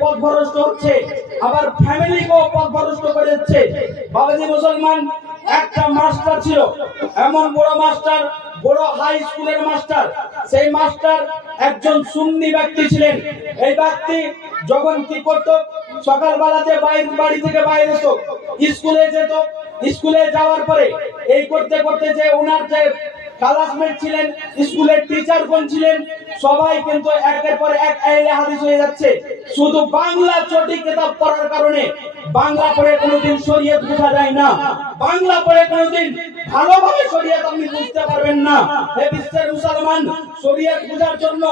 পথভ্রষ্ট হচ্ছে, আবার ফ্যামিলিকেও পথভ্রষ্ট করে দিচ্ছে। বাবাজি মুসলমান, একটা মাস্টার ছিল, এমন বড় মাস্টার, বড় হাই স্কুলের মাস্টার। সেই মাস্টার একজন সুন্নি ব্যক্তি ছিলেন। এই ব্যক্তি যখন কি করত, সকালবেলাতে বাড়ি থেকে বাইরে হতো, স্কুলে যেত। স্কুলে যাওয়ার পরে এই করতে করতে যে ওনার যে ক্লাসমেট ছিলেন, স্কুলের টিচার কোন ছিলেন, সবাই কিন্তু একের পর এক আহলে হাদিস হয়ে যাচ্ছে। শুধু বাংলা চটি কিতাব পড়ার কারণে বাংলা পড়ে কোনোদিন শরীয়ত বোঝা যায় না, বাংলা পড়ে কোনোদিন ভালোভাবে শরীয়ত আপনি বুঝতে পারবেন না। হে বিশ্বের মুসলমান, শরীয়ত বোঝার জন্য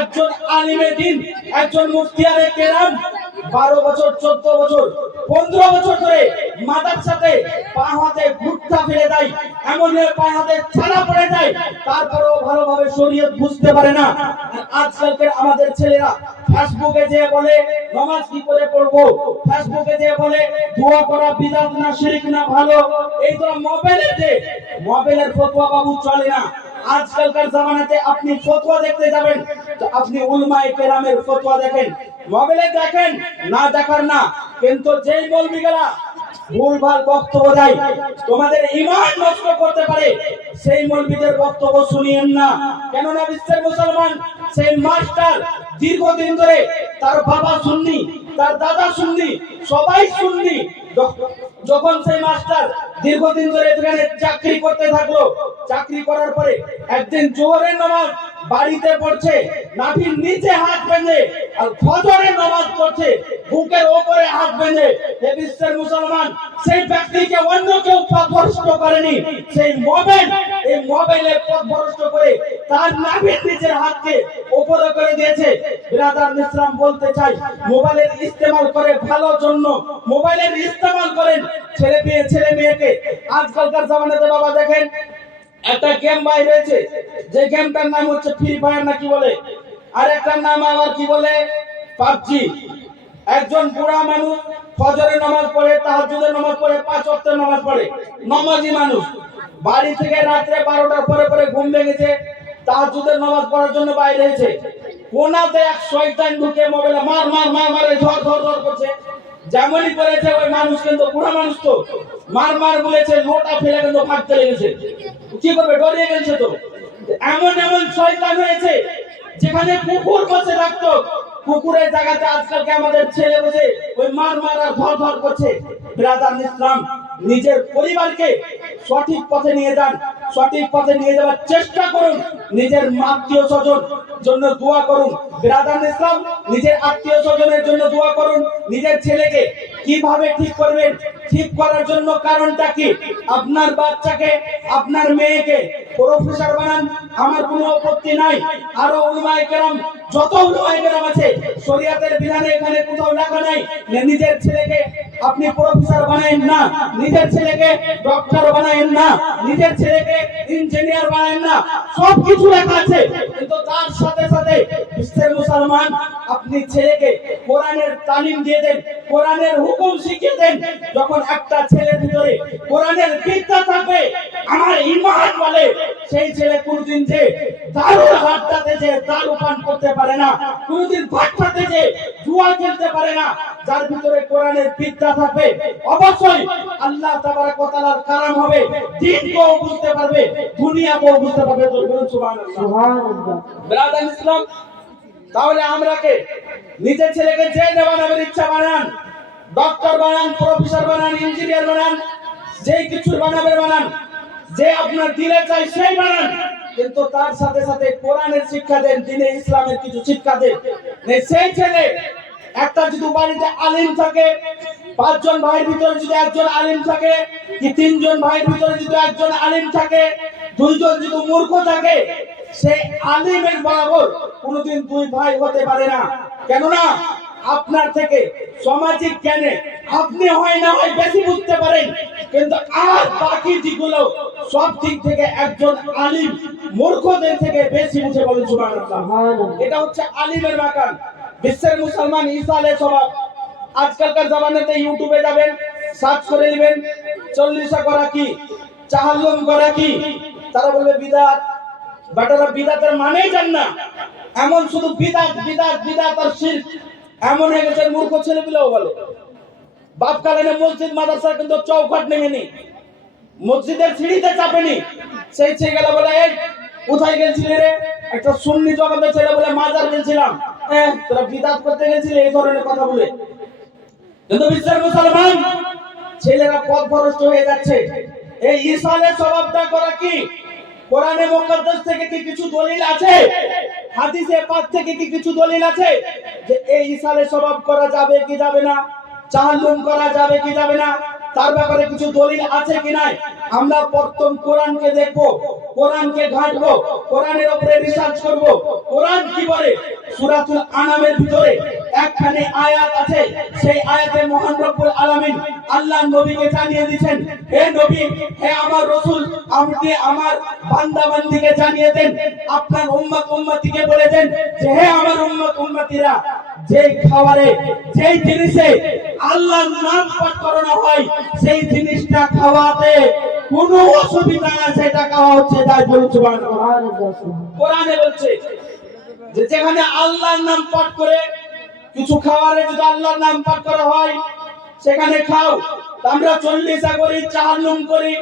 একজন আলিমে দ্বীন, একজন মুফতিয়ারে কেরাম 12 বছর, 14 বছর, 15 বছর ধরে মাদ্রাসাতে পা হাতে ভুট্টা ফেলে দেয়, এমন পা হাতে ছানা পড়ে যায়, তারপরেও ভালোভাবে শরীয়ত বুঝতে পারে না। আজকালকার আমাদের ছেলেরা ফেসবুকে যে বলে নামাজ কি করে পড়বো, ফেসবুকে যে বলে দোয়া করা বিদআত না শিরক না ভালো, এই তো মোবাইলের ফতোয়া বাবু চলে না। আজকালকার জামানাতে আপনি ফতোয়া দেখতে যাবেন তো আপনি উলামায়ে কেরামের ফতোয়া দেখেন, মোবাইলে দেখেন, না দেখার না। কিন্তু যেই মৌলবীরা ভুলভাল বক্তব্য দেয়, তোমাদের ঈমান নষ্ট করতে পারে, সেই মৌলবীদের বক্তব্য শুনিয়েন না। কেননা বিশ্বের মুসলমান, সেই মাস্টার দীর্ঘদিন ধরে, তার বাবা সুন্নি, তার দাদা সুন্নি, সবাই সুন্নি। যখন সেই মাস্টার দীর্ঘদিন ধরে এখানে চাকরি করতে থাকলো, চাকরি করার পরে একদিন জোহরের নামাজ বাড়িতে পড়ছে, নাভির নিচে হাত বেঁধে, আর ফজরের নামাজ পড়ছে বুকের উপরে হাত বেঁধে। হে বিশ্বের মুসলমান, সেই ব্যক্তিকে অন্য কেউ পথভ্রষ্ট করেনি, সেই এই মোবাইলে পথভ্রষ্ট করে তার নাভির নিচের হাতকে উপরে করে দিয়েছে। ব্রাদার ইসলাম বলতে চাই, মোবাইলের ইস্তেমাল করে ভালোর জন্য মোবাইলের ইস্তেমাল করেন ছেলে মেয়েকে। আজকালকার জামানাতে বাবা দেখেন, একটা গেম বাইরে হয়েছে, যে গেমটার নাম হচ্ছে ফ্রি ফায়ার না কি বলে, আর একটার নাম আবার কি বলে পাবজি। একজন বুড়া মানুষ ফজরের নামাজ পড়ে, তাহাজ্জুদের নামাজ পড়ে, 5 ওয়াক্তের নামাজ পড়ে, নামাজি মানুষ, বাড়ি থেকে রাত্রে 12টার পরে ঘুম ভেঙেছে, তাহাজ্জুদের নামাজ পড়ার জন্য বাইরে হয়েছে। কোনাতে এক শয়তান ঢুকে মোবাইলে মার মার মার মারে ধর ধর ধর করছে। যেমনই করেছে ওই মানুষ, কিন্তু বুড়া মানুষ তো মার মার বলেছে, লোটা ফেলে কিন্তু ভাগতে লেগেছে। কি করবে, ডরিয়ে গেছে। তো এমন এমন শয়তান হয়েছে, যেখানে কুকুর বসে রাখতো, কুকুরের জায়গাতে আজকালকে আমাদের ছেলে বসে ওই মার মার আর ধর ধর করছে। ব্রাদার ইসলাম, নিজের পরিবারকে সঠিক পথে নিয়ে যান, সঠিক পথে নিয়ে যাওয়ার চেষ্টা করুন। নিজের আত্মীয় স্বজন জন্য দোয়া করুন। ব্রাদার ইসলাম, নিজের আত্মীয় স্বজনের জন্য দোয়া করুন। নিজের ছেলেকে কিভাবে ঠিক করবেন, ঠিক করার জন্য কারণটা কি? আপনার বাচ্চাকে, আপনার মেয়েকে প্রফেসর বানান, আমার কোনো আপত্তি নাই। আরো উলামায়ে কেরাম, যত উলামায়ে কেরাম আছে, শরীয়তের বিধানে এখানে কোথাও লেখা নাই নিজের ছেলেকে আপনি প্রফেসর বানায়েন না, নিজের ছেলেকে ডক্টর বানায়েন না, নিজের ছেলেকে ইঞ্জিনিয়ার বানায়েন না। সব কিছু লেখা আছে, কিন্তু তার সাথে সাথে বিশ্বের মুসলমান, আপনি ছেলেকে কোরআনের তালিম দিয়ে দেন, কোরআনের হুকুম শিখিয়ে দেন। যখন একটা ছেলের ভিতরে কোরআনের বিদ্যা থাকবে, আমার ঈমান বলে, সেই ছেলে কোনদিন যে দারুর হাতটাতে যে দারু পান করতে পারে না, কোনদিন ভাটটাতে যে জুয়া খেলতে পারে না। যার ভিতরে কোরআনের বিদ্যা থাকবে, অবশ্যই আল্লাহ তাবারক ওয়া তাআলার কালাম হবে, দ্বীনকেও বুঝতে পারবে, দুনিয়াকেও বুঝতে পারবে। সুবহানাল্লাহ। ব্রাদার ইসলাম, তাহলে আমরা কে নিজের ছেলেকে যে বানানোর ইচ্ছা বানান, ডক্টর বানান, প্রফেসর বানান, ইঞ্জিনিয়ার বানান, যেই কিছু বানাবে বানান, যে আপনার দিলে চাই সেই বানান, কিন্তু তার সাথে সাথে কোরআনের শিক্ষা দেন, দ্বীনে ইসলামের কিছু শিক্ষা দেন। সেই ছেলে একটা যদি বাড়িতে আলিম থাকে, 5 জন ভাইয়ের ভিতরে যদি একজন আলিম থাকে, কি 3 জন ভাইয়ের ভিতরে যদি একজন আলিম থাকে, 2 জন যদি মূর্খ থাকে, সেই আলিমের বরাবর কোনোদিন 2 ভাই হতে পারে না। কেননা আপনার থেকে সামাজিক জ্ঞানে আপনি হয় না হয় বেশি বুঝতে পারেন, কিন্তু আর বাকি যেগুলো সব দিক থেকে একজন আলিম মূর্খদের থেকে বেশি বুঝে। বলেন সুবহানাল্লাহ। এটা হচ্ছে আলিমের মাকান। বিশ্বের মুসলমান, ঈসা আলাইহিস সালাম, আজকালকার জামানাতে ইউটিউবে যাবেন, সার্চ করে নেবেন 40 করা কি, তাহাল্লুম করা কি, তারা বলবে বিদআত। বাটারা বিদআতের মানেই জান না, এমন শুধু বিদআত বিদআত বিদআত আর শিরক, এমন হয়ে গেছে মূর্খ ছেলেগুলোও বলে বাপ কালীনে মসজিদ মাদ্রাসা কিন্তু চৌকাট নেমেনি, মসজিদের সিঁড়িতে চাপেনি। সেই ছেলেগুলো বলে এই কোথায় গেছিলি রে? একটা সুন্নি জগতের ছেলে বলে মাজার গেছিলাম। তোরা বিদাত করতে গেছিলি, এই ধরনের কথা বলে। কিন্তু বিশ্বের মুসলমান ছেলেরা পথভ্রষ্ট হয়ে যাচ্ছে। এই ইসালের স্বভাবটা করা কি? কোরআনে মুকাদ্দাস থেকে কি কিছু দলিল আছে? হাদিসে পাক থেকে কি কিছু দলিল আছে যে এই ইসালের স্বভাব করা যাবে কি যাবে না, তাহাল্লুম করা যাবে কি যাবে না, তার ব্যাপারে কিছু দলিল আছে কি নাই? আমরা প্রথম কোরআনকে দেখবো, কোরআনকে ঘাঁটবো, কোরআনের উপরে রিসার্চ করব। কোরআন কি বলে? সূরাতুল আনামের ভিতরে একখানে আয়াত আছে, সেই আয়াতে মহান রব্বুল আলামিন আল্লাহ নবীকে জানিয়ে দিয়েছেন, হে নবী, হে আমার রাসূল, আপনি আমার বান্দা বান্দীকে জানিয়ে দেন, আপনার উম্মত উম্মতিকে বলে দেন যে হে আমার উম্মত উম্মতিরা, যেই খাবারে যেই জিনিসে আল্লাহর নাম পাঠ করানো হয় সেই জিনিসটা খাওয়াতে কোনো অসুবিধা না, সেটা খাওয়া হচ্ছে তাই বলুন সুবহানাল্লাহ। কোরআনে বলছে যে যেখানে আল্লাহর নাম পাঠ করে কিছু খাবারে যদি আল্লাহর নাম পাঠ করা হয় সেখানে খাও। আমরা 40 করি, তাহাল্লুম করি,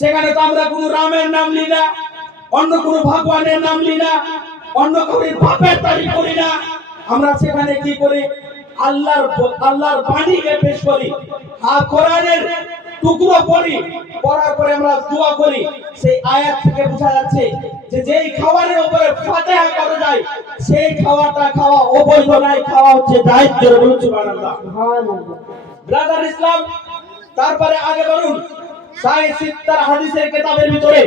সেখানে তো আমরা কোনো রামের নাম নিই না, অন্য কোনো ভগবানের নাম নিই না, অন্য কোনো বাপের তারিফ করি না। আমরা সেখানে কি করি? আল্লাহর বাণীকে পেশ করি, আর কোরআনের টুকরো পড়ি, পড়ার পরে আমরা দোয়া করি। সেই আয়াত থেকে বোঝা যাচ্ছে যে যেই খাবারের উপরে ফাতিহা করা যায় সেই খাওয়াটা খাওয়া অবৈধ নয়, খাওয়া হচ্ছে জায়েজ। বলুন সুবহানাল্লাহ। ব্রাদার ইসলাম, তারপরে আগে বলুন, সাহি সিত্তার হাদিসের কিতাবের ভিতরে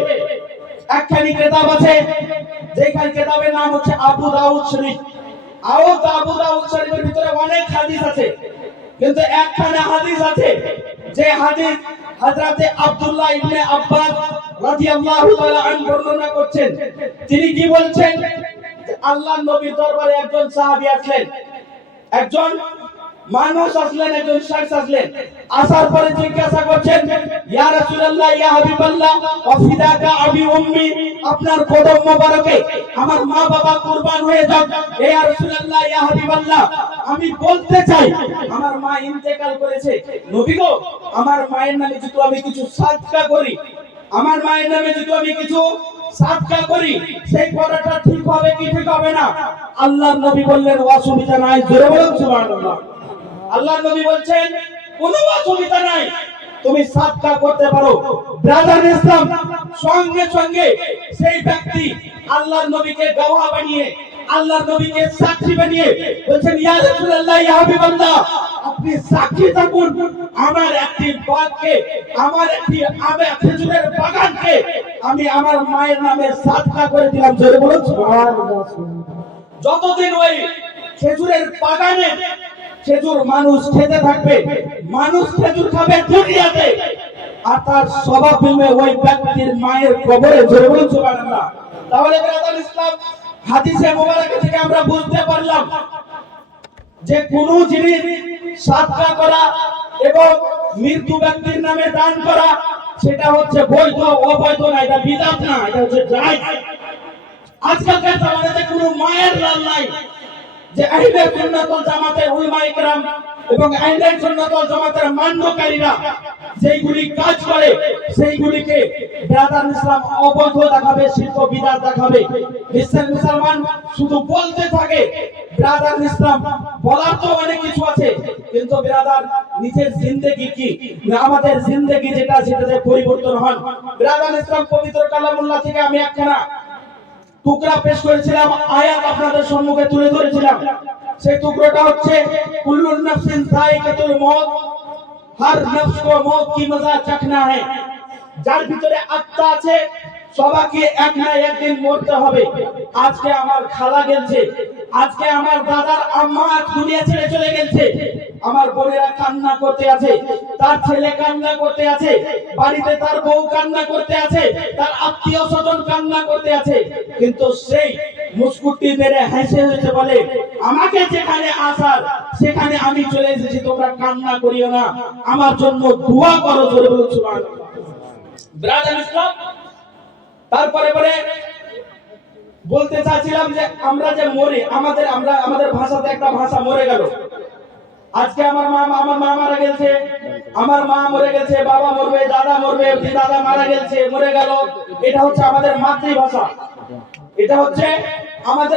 একখানি কিতাব আছে, যেখানে কিতাবের নাম হচ্ছে আবু দাউদ শরীফ। আবু দাউদ শরীফের ভিতরে অনেক হাদিস আছে, কিন্তু একখানে হাদিস আছে যে হাদিস হযরতে আব্দুল্লাহ ইবনে আব্বাস রাদিয়াল্লাহু তাআলা আনহু বর্ণনা করছেন। তিনি কি বলছেন? যে আল্লাহর নবীর দরবারে একজন সাহাবী আসলেন, একজন মানুষ আসলেন, একজন শাখস আসলেন। আসার পরে জিজ্ঞাসা করছেন, ইয়া রাসূলুল্লাহ, ইয়া হাবিবাল্লাহ, ওয়াফিদাকা আবি উম্মি, আপনার কদম মোবারকে আমার মা বাবা কুরবান হয়ে যাক। ইয়া রাসূলুল্লাহ, ইয়া হাবিবাল্লাহ, আমি বলতে চাই আমার মা ইন্তেকাল করেছে, নবী গো, আমার মায়ের নামে যদি আমি কিছু সাদকা করি, আমার মায়ের নামে যদি আমি কিছু সাদকা করি, সেই করাটা ঠিক হবে কি ঠিক হবে না? আল্লাহর নবী বললেন অসুবিধা নাই। জোরে বলুন সুবহানাল্লাহ। আল্লাহর নবী বলছেন কোনো অসুবিধা নাই, তুমি সাদকা করতে পারো। ব্রাদার ইসলাম, সঙ্গে সঙ্গে সেই ব্যক্তি আল্লাহর নবীকে গওয়া বানিয়ে, আল্লাহর নবীকে সাক্ষী বানিয়ে বলছেন, ইয়া রাসূলুল্লাহ, ইয়া হাবিবাল্লাহ, আপনি সাক্ষী থাকুন, আমার একটি বাগকে, আমার একটি খেজুরের বাগানকে আমি আমার মায়ের নামে সাদকা করে দিলাম। জোরে বলুন সুবহানাল্লাহ। যতদিন ওই খেজুরের বাগানে খেজুর মানুষ খেতে থাকবে, মানুষ খেজুর খাবে দুনিয়াতে, আর তার স্বভাব মিলবে ওই ব্যক্তির মায়ের কবরে। জোরে বলুন সুবহানাল্লাহ। তাহলে ব্রাদার ইসলাম, হাদিসে মোবারকে থেকে আমরা বুঝতে পারলাম যে কোন জিনিস সাদকা করা এবং মৃত্যু ব্যক্তির নামে দান করা সেটা হচ্ছে বৈধ, অবৈধ না, এটা বিদআত না, এটা হচ্ছে জায়েজ। আজকালকার জামানাতে কোনো মায়ের লাল নাই যে আহলে সুন্নাত ওয়াল জামাতের উলামায়ে কেরাম এবং আহলে সুন্নাত ওয়াল জামাতের মান্যকারীরা যেইগুলি কাজ করে সেইগুলিকে ব্রাদার ইসলাম অবৈধ দেখাবে, শিরক বিদআত দেখাবে। বিশ্বের মুসলমান শুধু বলতে থাকে। ব্রাদার ইসলাম, বলার তো অনেক কিছু আছে, কিন্তু ব্রাদার নিজের জিন্দেগি কি, আমাদের জিন্দেগি যেটা সেটাতে পরিবর্তন হন। ব্রাদার ইসলাম, পবিত্র কালামুল্লাহ থেকে আমি একখানা টুকরা পেশ করেছিলাম, আয়াত আপনাদের সম্মুখে তুলে ধরেছিলাম। সেই টুকরোটা হচ্ছে, কুল্লু নাফসিন যায়কাতুল মউত, হর নফস কো মউত কি মজা চাখনা है। যার ভিতরে আত্মা আছে সবাইকে এক না একদিন মরতে হবে। আজকে আমার খালা গেছে, আজকে আমার দাদার আম্মা দুনিয়া ছেড়ে চলে গেছে, আমার বোনেরা কান্না করতে আছে, তার ছেলে কান্না করতে আছে, বাড়িতে তার বউ কান্না করতে আছে, তার আত্মীয় স্বজন কান্না করতে আছে, কিন্তু সেই মুস্কুটি মেরে হেসে হেসে বলে, আমাকে যেখানে আসার সেখানে আমি চলে এসেছি, তোমরা কান্না করিও না, আমার জন্য দোয়া করো। জোরে বলুন সুবহানাল্লাহ। ব্রাদার ইসলাম, তারপরে বলতে চাচ্ছি বলেছিলাম যে আমরা যে মরি, আমাদের ভাষাতে একটা ভাষা মরে গেল। আজকে আমার মা মারা গেছে, আমার মা মরে গেছে, বাবা মরবে, দাদা মরবে, দাদা মারা গেছে, মরে গেল। এটা হচ্ছে আমাদের মাতৃভাষা, এটা হচ্ছে আমাদের